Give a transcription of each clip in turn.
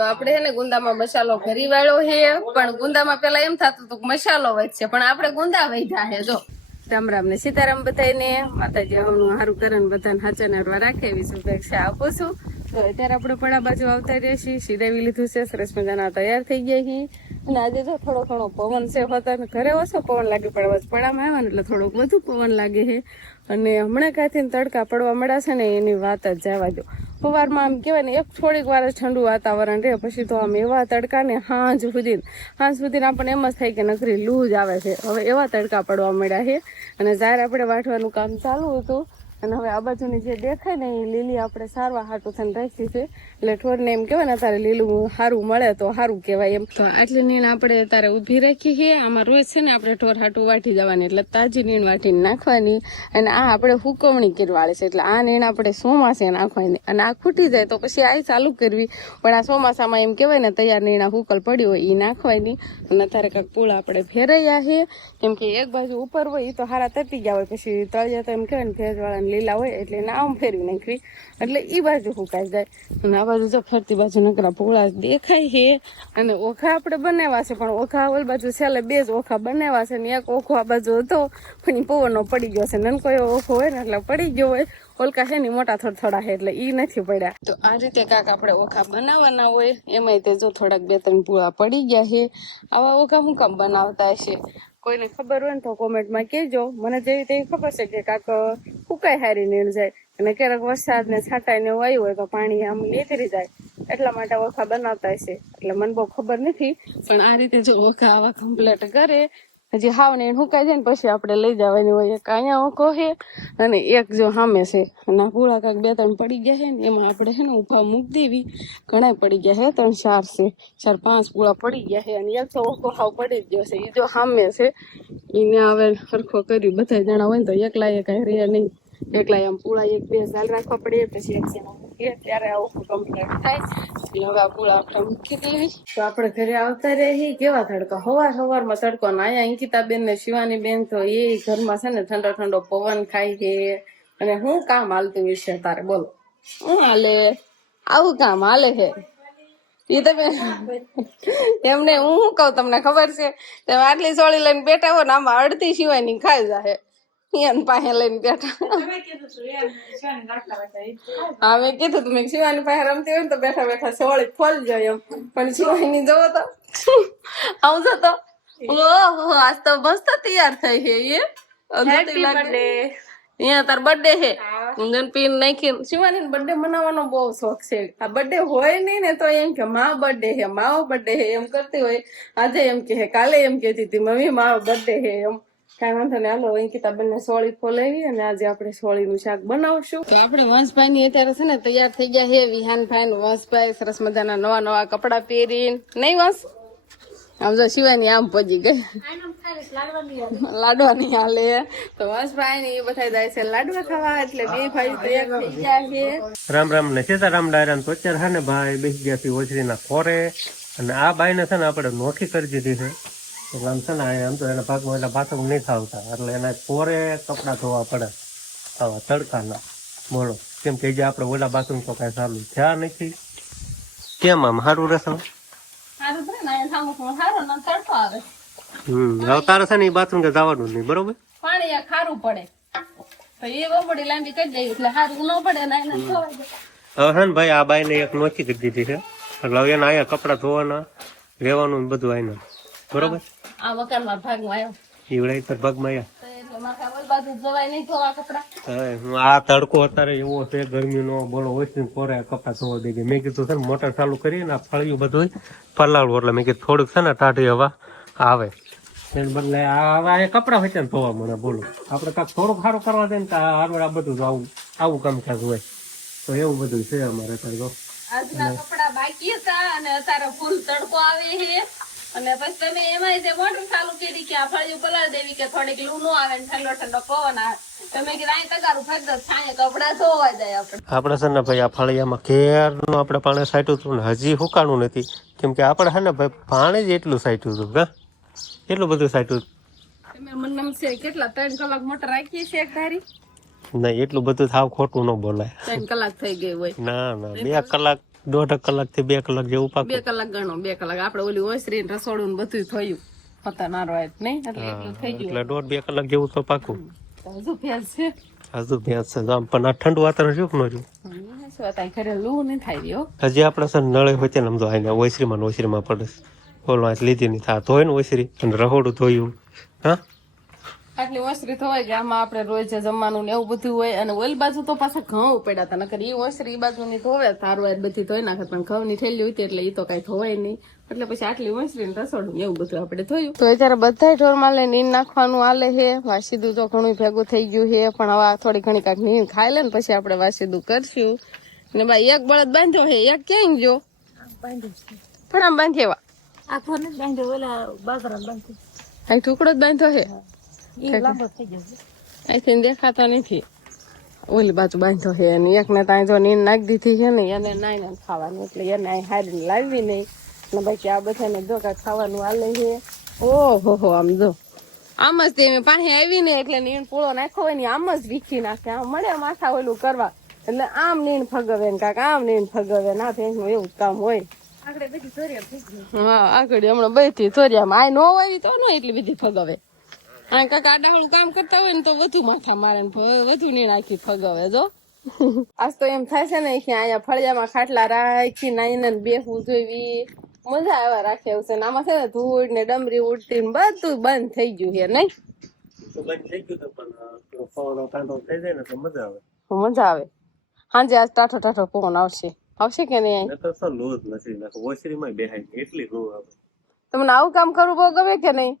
તો આપણે હે ને ગુંદામાં મસાલો ભરી વાળ્યો છે, પણ ગુંદામાં પેલા એમ થતું હતું કે મસાલો વધશે, પણ આપણે ગુંદા વધ્યા છે. જો રામ રામ ને સીતારામ બધાને, માતાજી હમણાં સારું કરે ને બધાને હાચા નરવા રાખે એવી શુભેચ્છા આપું છું. તો અત્યારે આપણે પડા બાજુ આવતા રહીએ છીએ, સીધાવી લીધું છે, સરસ મજાના તૈયાર થઈ ગયા છીએ. અને આજે જો થોડો ઘણો પવન છે, હોતા ઘરે ઓછો પવન લાગે, પણ પડામાં આવ્યા ને એટલે થોડોક વધુ પવન લાગે છે. અને હમણાં કાંઈથી તડકા પડવા મળ્યા છે ને એની વાત જ જવા દો. સવારમાં આમ કહેવાય ને એક થોડીક વાર ઠંડુ વાતાવરણ રહે, પછી તો આમ એવા તડકા ને સાંજ સુધી આપણને એમ જ થાય કે નકરી લૂ જ આવે છે. હવે એવા તડકા પડવા મળ્યા છે. અને જ્યારે આપણે વાટવાનું કામ ચાલુ હતું અને હવે આ બાજુની જે દેખાય ને એ લીલી આપણે સારવા હાટું થઈને રાખી છે, એટલે ઠોરને એમ કહેવાય ને અત્યારે લીલું સારું મળે તો સારું કહેવાય એમ. તો આટલી નીણ આપણે અત્યારે ઊભી રાખી છે. આમાં રોજ છે ને આપણે ઠોર હાટું વાટી જવાની, એટલે તાજી નીણ વાટીને નાખવાની. અને આ આપણે હુકવણી કરવાળી છે, એટલે આ નીણ આપણે ચોમાસે નાખવાની. અને આ ખૂટી જાય તો પછી આ ચાલુ કરવી, પણ આ ચોમાસામાં એમ કહેવાય ને તૈયાર નીણા હુકલ પડી હોય એ નાખવાની. અને અત્યારે કાંઈક પૂળા આપણે ફેરાયા છે, કેમ કે એક બાજુ ઉપર હોય એ તો હારા તટી ગયા હોય, પછી તળિયા તો એમ કહેવાય ને ભેજવાળા લીલા હોય એટલે એને આમ ફેરવી નાખવી, એટલે એ બાજુ સુકાઈ જાય. અને આ બાજુ જો ફરતી બાજુ નકરા પૂળા દેખાય છે. અને ઓખા આપણે બનાવ્યા છે, પણ ઓખા ઓલ બાજુ છેલ્લે 2 જ ઓખા બનાવ્યા છે ને એક ઓખો આ બાજુ હતો પણ એ પવનનો પડી ગયો છે. નનકો એવો ઓખો હોય ને એટલે પડી ગયો હોય, ઓલકા છે ને મોટા થોડા છે એટલે ઈ નથી પડ્યા. તો આ રીતે કાંક આપણે ઓખા બનાવવાના હોય, એમાંય તે જો થોડાક 2-3 પૂળા પડી ગયા છે. આવા ઓખા શું કામ બનાવતા હશે, કોઈને ખબર હોય ને તો કોમેન્ટમાં કહેજો. મને જેવી રીતે ખબર છે કે કાંક ફૂકાઈ હારી નીણ જાય, અને ક્યારેક વરસાદ ને છાંટાઈ ને એવું આવ્યું હોય તો પાણી આમ નીકળી જાય, એટલા માટે ઓખા બનાવતા હશે. એટલે મને બહુ ખબર નથી, પણ આ રીતે જો ઓખા આવા કમ્પ્લીટ કરે, હજી હાવ ને હુકાઈ જાય ને પછી આપણે લઈ જવાની હોય. એક અહીંયા ઓખો છે અને એક જો સામે છે, અને આ પૂળા કાંઈક 2-3 પડી ગયા છે ને એમાં આપણે છે ને ઉભા મૂકી દેવી. ઘણા પડી ગયા છે, 3-4 છે, 4-5 પૂળા પડી ગયા છે. અને એક તો ઓખો હાવ પડી જ ગયો છે, એ જો સામે છે એને હવે સરખો કરી બધા જણા હોય ને તો એકલા એ કાંઈ રહે નહીં, એકલા આમ પૂળા 1-2 સાલ રાખવા પડે, પછી એક જણા મૂકીએ ત્યારે આ ઓખું કમ્પ્લીટ થાય. એટલે હવે આ પૂળા આપણે મૂકી દેવી. તો આપણે ઘરે આવતા રહી. કેવા તડકા, સવારમાં તડકો ને અહીંયા અંકિતાબેન ને શિવાની બેન તો એ ઘરમાં છે ને ઠંડો ઠંડો પવન ખાય છે. અને હું કામ હાલતું વિશે તારે બોલો, હું હાલે? આવું કામ હાલે છે એ તમે એમને હું શું કહું તમને ખબર છે, તમે આટલી સોળી લઈને બેઠા હો ને આમાં અડધી શિવાની ખાઈ જાય એને પાસે લઈને બેઠા. હા મેં કીધું તમે શિવાની પાસે રમતી હોય ને તો બેઠા બેઠા સોળી ખોલજો એમ, પણ શિવાની જોવો તો આવજો તો ઓહો આજ તો મસ્ત તૈયાર થઈ છે. અહીંયા તાર બર્થડે છે, પીન નાખી શિવાની બર્થડે મનાવવાનો બહુ શોખ છે. આ બર્થડે હોય નહીં ને તો એમ કે મા બર્થડે છે, માવો બર્થડે છે એમ કરતી હોય. આજે એમ કે કાલે એમ કહેતી હતી મમ્મી મારો બર્થડે છે એમ. કાંઈ વાંધો નહીં, હાલો અંકિતાબેન ને સોળી ખોલાવી અને આજે આપણે સોળીનું શાક બનાવશું. તો આપણે વંશભાઈ ની અત્યારે છે ને તૈયાર થઈ ગયા છે. વિહાનભાઈ વંશભાઈ સરસ મજાના નવા કપડા પહેરીને, નહીં વંશ? આમ જો શિવાની આમ પજી ગઈ, લાડવા નહીં હાલે તો વંશભાઈ ને એ બધા જાય છે લાડવા ખાવા, એટલે 2 ભાઈ તૈયાર થઈ ગયા છે. રામ રામ ને સીતારામ ડાયરા તો અત્યારે છે ને ભાઈ બેસી ગયા છે ઓછરીના ખોરે. અને આ બાઈ ને છે ને આપણે નોખી કરી દીધી છે, એટલે આમ છે ને આમ તો એના ભાગમાં એટલે બાથરૂમ નહીં ખાવતા, એટલે એના ખોરે કપડા ધોવા પડે આવા તડકાના. બોલો કેમ કે જે આપણે ઓલા બાથરૂમ તો કઈ ચાલુ થયા નથી, કેમ આમ સારું રહેશે? હવે તારે છે ને એ બાથરૂમ કે જવાનું નહીં, બરોબર? પાણી ખારું પડે તો એ બબડી લાંબી કરી દઈ એટલે સારું ન પડે ને એને ખવાય. હવે છે ને ભાઈ આ બાઈ ને એક નોખી કરી દીધી છે, એટલે હવે એના અહીંયા કપડા ધોવાના રહેવાનું બધું આઈને, બરોબર? આ મકાનમાં ભાગમાં આવ્યો ઈવડાઈ તો ભાગમાં આવ્યા. આ તડકો અત્યારે એવો છે ગરમીનો, બોલો ઓછી પોરે કપડા ધોવા દે. મેં કીધું છે ને મોટર ચાલુ કરીને આ ફળિયું બધું પલાળવું, એટલે મેં કીધું થોડુંક છે ને ટાઢી હવા આવે એને બદલે આ કપડા હોય ને ધોવા મને. બોલો આપણે કાંક થોડુંક સારું કરવા દે ને આ બધું આવું કામકાજ હોય તો એવું બધું છે અમારે અત્યારે. આજના કપડા બાકી હતા અને અત્યારે ફૂલ તડકો આવે છે, અને પછી તમે એમાં જે મોટર ચાલુ કરી કે આ ફળિયું પલાળી દેવી કે થોડીક લૂ નો આવે ને ઠંડો ઠંડો પવન આવે, તમે કીધું અહીં તગારું ફેંક દો છાંયે કપડા ધોવા જાય. આપણે છે ને ભાઈ આ ફળિયામાં કેરનું આપણે પાણી સાટ્યું હતું ને હજી હુકાણું નથી, કેમ કે આપણે છે ને ભાઈ પાણી જ એટલું સાટ્યું હતું, હા એટલું બધું સાટ્યું. મને છે કેટલા 3 કલાક મોટર રાખી છે એક ધારી? નહીં એટલું બધું થાવ ખોટું ન બોલાય. 3 કલાક થઈ ગઈ હોય? ના 2 કલાક 1.5 કલાક થી 2 કલાક જેવું પાકું. 2 કલાક ગણો, 2 કલાક. આપણે ઓલી ઓસરી ને રસોડું ને બધું થયું પતા નારો નહીં, એટલે એટલું થઈ ગયું. એટલે 1.5-2 કલાક જેવું તો પાકું. તો હજુ ભેંસ છે. હજુ ભેંસ છે આમ, પણ આ ઠંડુ વાતાવરણ શું ન જોયું. શું અત્યારે ઘરે લૂ નહીં થાય રહ્યો. હજી આપણે છે ને નળે હોય ને, આમ તો આઈને ઓસરીમાં પડે. ઓલો આજ લીધી નહીં થા ધોય ને ઓસરી, અને રહોડું ધોયું. હા, આટલી ઓસરી થવાય કે આમાં આપણે રોજ જમવાનું ને એવું બધું હોય. અને ઓલી બાજુ તો પાછા ઘઉં પડ્યા હતા, નકર ઈ ઓસરી ઈ બાજુ ની ધોવે તારવા બધી ધોઈ નાખે, પણ ઘઉં ની થેલી હોય એટલે ઈ તો કઈ ધોવાય નહીં. એટલે પછી આટલી ઓસરી ને રસોડું ને એવું બધું આપણે ધોયું. તો અત્યારે બધા ઢોરમાં લઈને નીંદ નાખવાનું આલે છે. વાસીદું તો ઘણું ભેગું થઈ ગયું છે, પણ હવે થોડી ઘણી કાંક નીંદ ખાઈ લે ને પછી આપણે વાસીદું કરશું. ને ભાઈ એક બળદ બાંધ્યો છે, એક ક્યાંય ગયો પણ આમ બાંધી એવા આખો નથી બાંધ્યો, ઓલા બાજરામાં બાંધ્યો. આ ટુકડો જ બાંધ્યો છે, ઈ લાંબો થઈ ગયો. અહીંથી દેખાતો નથી. ઓલી બાજુ બાંધ્યો છે, અને એકને ત્યાં જો નીંદ નાખી દીધી છે ને, એને નાઈને ખાવાનું, એટલે એને અહીં હારીને લાવવી નહીં. ને બાકી આ બધાને જો કાંઈ ખાવાનું આલે છે. ઓહો હો, આમ જો આમ જ તે પાણી આવી ને એટલે નીણ પૂળો નાખ્યો હોય ને આમ જ વીખી નાખે. આમ મળે માથા ઓલું કરવા, એટલે આમ નીણ ફગવે ને કાંક આમ નીણ ફગવે. ના ભેંસનું એવું જ કામ હોય. આગળ બધી ચોરિયા થઈ ગઈ. હા, આગળ હમણાં બધી ચોરિયામાં આ નો આવી તો ન એટલી બધી ફગવે. આ કાંક આડાહળું કામ કરતા હોય ને તો વધુ માથા મારે ને વધુ નીણ આખી ફગવે. જો આજ તો એમ થાય છે ને કે અહીંયા ફળિયામાં ખાટલા રાખી નાઈને બેસવું જોઈવી, મજા આવે રાખે એવું છે. ને આમાં છે ને ધૂળ ને ડમરી ઉડતી ને બધું બંધ થઈ ગયું છે નહીં. મજા આવે. હાંજે આજ ટાઠો ટાઠો પવન આવશે કે નહીં? તમને આવું કામ કરવું બહુ ગમે કે નહીં?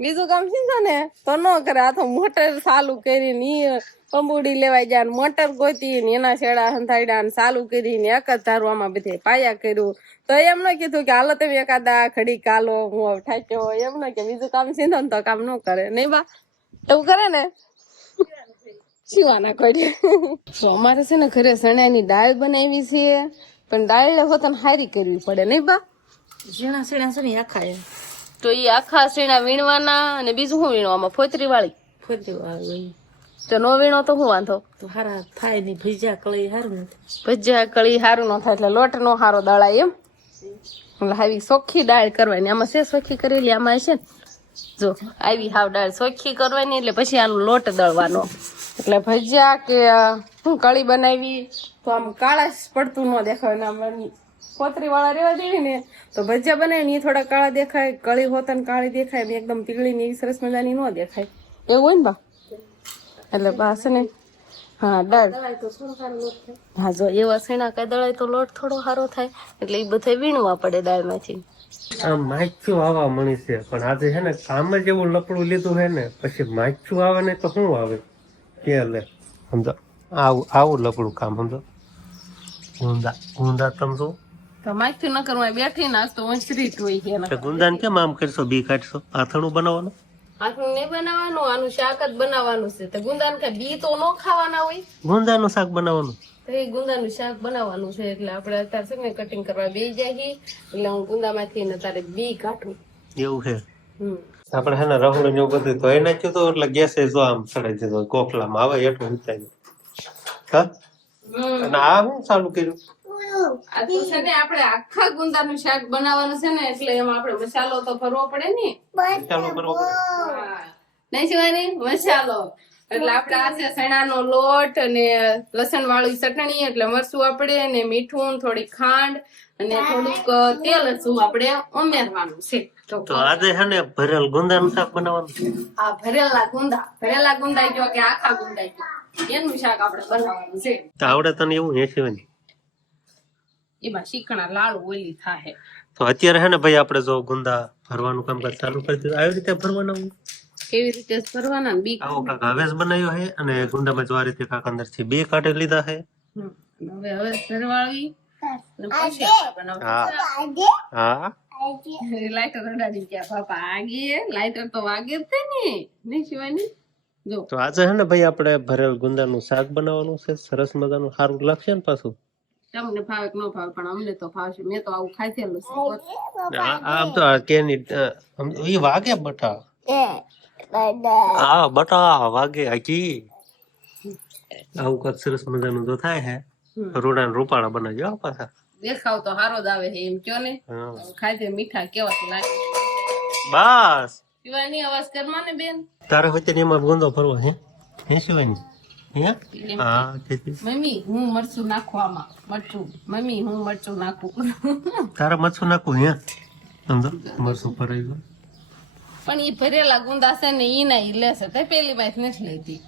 બીજું કામ છે ને તો ન કરે. આ તો મોટર ચાલુ કરીને પંબુડી લેવાઈ જાય ને મોટર ગોતી ને એના છેડા હંથાડ્યા ને ચાલુ કરીને એક જ ધારવામાં બધે પાયા કર્યું. તો એમ ન કીધું કે હાલો તમે એકાદા ઘડી કાલો હું ઠાક્યો હોય, એમ ન કે બીજું કામ છે ને તો કામ ન કરે. નહીં બા એવું કરે ને શિવાના કોઈ. અમારે છે ને ઘરે ચણાની દાળ બનાવી છે, પણ દાળ હોતને હારી કરવી પડે. નહીં બા ઝીણા ઝીણા છે ને આખા એ. તો ઈ આખા સીણા વીણવાના. અને બીજું શું વીણવામાં? ફોતરી વાળી. ફોતરી વાળી તો નો વીણો તો શું વાંધો? તો હારા થાય નહીં. ભજીયા કળી હારું નથી. ભજીયા કળી હારું ન થાય, એટલે લોટ નો હારો દળાય એમ. એટલે આવી ચોખ્ખી દાળ કરવાની. આમાં છે ચોખ્ખી કરેલી, આમાં છે ને જો આવી હાવ દાળ ચોખ્ખી કરવાની, એટલે પછી આનો લોટ દળવાનો. એટલે ભજીયા કે શું કળી બનાવી તો આમ કાળા પડતું ન દેખાય. આમ ફોતરી વાળા રેવા દેવી ને તો ભજીયા બનાવી ને થોડા કાળા દેખાય, કળી હોતા ને કાળી દેખાય, ને એકદમ પીગળી ને એવી સરસ મજાની ન દેખાય. એવું હોય ને બા? એટલે બા છે ને હા દાળ હા જો એવા સીણા કઈ દળાય તો લોટ થોડો સારો થાય, એટલે એ બધા વીણવા પડે દાળમાંથી. આમ માછું આવવા મળી છે, પણ આજે છે ને કામ જ એવું લપડું લીધું છે ને, પછી માછું આવે ને તો શું આવે કે લે સમજો આવું લપડું કામ સમજો. ગુંદા તમે શું તો માથું ન કરવું, બેઠી નાસ તો વંચરી હોય છે. ગુંદાને કેમ આમ કરશો? બી કાઢશો? આથણું બનાવવાનું? આથણું નહીં બનાવવાનું, આનું શાક જ બનાવવાનું છે. તો ગુંદાને કઈ બી તો ન ખાવાના હોય. ગુંદાનું શાક બનાવવાનું? તો એ ગુંદાનું શાક બનાવવાનું છે. એટલે આપણે અત્યારે છે ને કટિંગ કરવા બેસી જાય, એટલે હું ગુંદામાંથી ને તારે બી કાઢું. એવું છે. આપણે છે ને રહોડું ને એવું બધું ધોઈ નાખ્યું તો એટલે ગેસે જો આમ ચડાઈ દીધો, કોખલામાં આવે એટલું ઊંચાઈ. હા, અને આ શું ચાલુ કર્યું? આ તો છે ને આપણે આખા ગુંદાનું શાક બનાવવાનું છે ને, એટલે એમાં આપણે મસાલો તો ભરવો પડે ને. ચાલુ કરવો પડે નહીં શિવાની મસાલો. એટલે આપણે આ છે ચણાનો લોટ અને લસણ વાળી ચટણી, એટલે મરચું આપણે ને મીઠું, થોડી ખાંડ અને થોડુંક તેલ શું આપણે ઉમેરવાનું છે. તો આજે છે ને ભરેલ ગુંદાનું શાક બનાવવાનું. આ ભરેલા ગુંદા કયો કે આખા ગુંદા કયો, એનું શાક આપણે બનાવવાનું છે. તો આવડે તને એવું હેસવાની? એમાં શીખણા લાડુ ઓલી થાય. તો અત્યારે હે ને ભાઈ આપણે જો ગુંદા ભરવાનું કામકાજ ચાલુ કરી દીધું. આવી રીતે ભરવાના હોય? કેવી રીતે ભરવાના? બી આવો કાક હવેસ બનાવ્યો છે, અને ગુંદામાં જો આ રીતે કાક અંદરથી બે કાઢી લીધા છે. હવે ભરવાવી ને પછી આપણે બનાવવાનું. હા લાઈટર અડાડી ગયા પાપા. આગે લાઈટર તો વાગે જ છે ને, નહીં શિવાની? જો તો આજે હે ને ભાઈ આપણે ભરેલ ગુંદાનું શાક બનાવવાનું છે. સરસ મજાનું, સારું લાગશે ને પાછું. તમને ભાવે કે ન ભાવે, પણ અમને તો ભાવશે. મેં તો આવું ખાધેલું છે. આમ તો કેની ઈ વાગે બટા. હા બટા વાગે હજી. આવું કઈક સરસ મજાનું તો થાય હે. રૂડા ને રૂપાળા બનાવજો હો પાછા. દેખાવ તો હારો જ આવે છે એમ કયો ને. હા. ખાધે મીઠા કેવા લાગે. બસ શિવાની અવાજ કરમાં ને બેન. તારે વચ્ચે એમાં ગુંદો ફરવો હે શિવાની હે હા તેથી મમ્મી હું મરચું નાખું આમાં મરચું. મમ્મી હું મરચું નાખું. તારે મરચું નાખવું હે સમજો મરચું ફરાઈ ગયું. પણ ઈ ભરેલા ગુંદા છે ને ઈ ના ઈ લેશે તે પેલી માંથી નથી લેતી.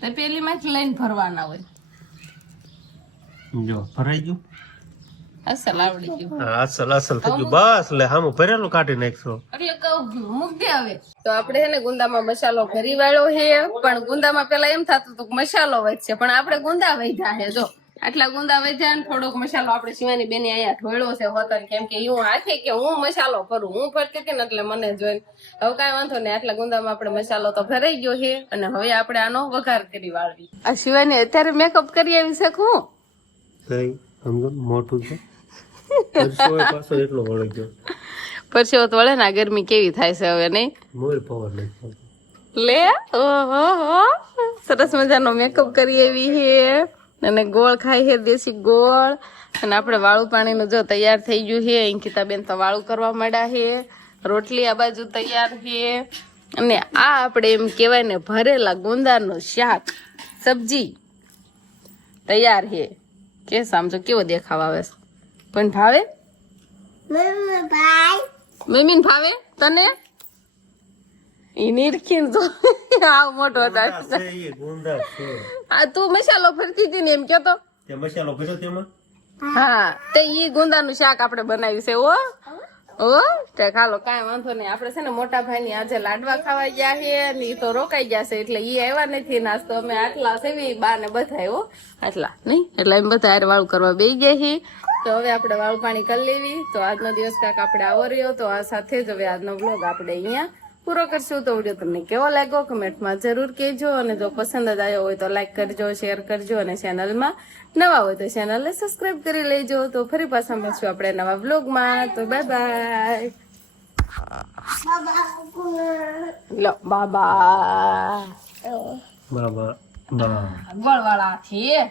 તે પેલી માંથી લઈને ભરવાના હોય. જો ફરાઈ ગયું. અસલ આવડી ગયું. હા અસલ અસલ થઈ ગયું. બસ લે હામું ભરેલું કાઢી નાખશો. એટલે કહું મૂક દે હવે. તો આપણે છે ને ગુંદામાં મસાલો ભરી વાળો છે પણ ગુંદામાં પેલા એમ થતું હતું કે મસાલો વધશે પણ આપણે ગુંદા વધ્યા છે. જો આટલા ગુંદા વધ્યા ને થોડોક મસાલો આપણે શિવાની બેને અહીંયા ઢોળ્યો છે હોતર કેમ કે હું હાથે કે હું મસાલો કરું હું ભરતી હતી ને એટલે મને જોઈને હવે કાંઈ વાંધો નહીં. આટલા ગુંદામાં આપણે મસાલો તો ભરાઈ ગયો છે અને હવે આપણે આનો વઘાર કરી વાળવી. આ શિવાની અત્યારે મેકઅપ કરી આવી શકું કઈ સમજો મોટું છે પરસેવો પાછો એટલો વળી ગયો. પરસેવો તો વળે ને ગરમી કેવી થાય છે હવે નહીં મોર પાવર નહીં લે ઓહો સરસ મજાનો મેકઅપ કરી એવી છે અને ગોળ ખાય છે દેશી ગોળ અને આપણે વાળું પાણીનું જો તૈયાર થઈ ગયું છે અંકિતાબેન તો વાળું કરવા માંડ્યા છે. રોટલી આ બાજુ તૈયાર છે અને આ આપણે એમ કહેવાય ને ભરેલા ગુંદાનું શાક સબ્જી તૈયાર છે. કે સમજો કેવો દેખાવ આવે છે પણ ભાવે મમ્મી ભાવે તને ઈ નિરખીન તો આવ મોટો હતા. એ ગુંદા છે આ તું મસાલો ભરતી હતી ને એમ કેતો. તે મસાલો ભર્યો તેમાં હા તે ઈ ગુંદાનું શાક આપણે બનાવ્યું છે ઓ તે ખાલો કાંઈ વાંધો નહીં. આપણે છે ને મોટા ભાઈની આજે લાડવા ખાવા ગયા છે ને ઈ તો રોકાઈ ગયા છે એટલે ઈ આવ્યા નથી નાસ્તો અમે આટલા સેવી બા ને બધા હો આટલા નહીં એટલે એમ બધા હારે વાળું કરવા બેસી ગયા છીએ. તો હવે આપણે વાળું પાણી કરી લેવી. તો આજનો દિવસ કાંક આપણે આવો રહ્યો તો આ સાથે જ હવે આજનો વ્લોગ આપણે અહીંયા પૂરો કરશું. તો વિડીયો તમને કેવો લાગ્યો કમેન્ટમાં જરૂર કહેજો અને જો પસંદ જ આવ્યો હોય તો લાઈક કરજો શેર કરજો અને ચેનલમાં નવા હોય તો ચેનલને સબસ્ક્રાઇબ કરી લેજો. તો ફરી પાછા મળશું આપણે નવા વ્લોગમાં. તો બાય બાય. લો બાબા બાબા બા ગોળવાળા છીએ.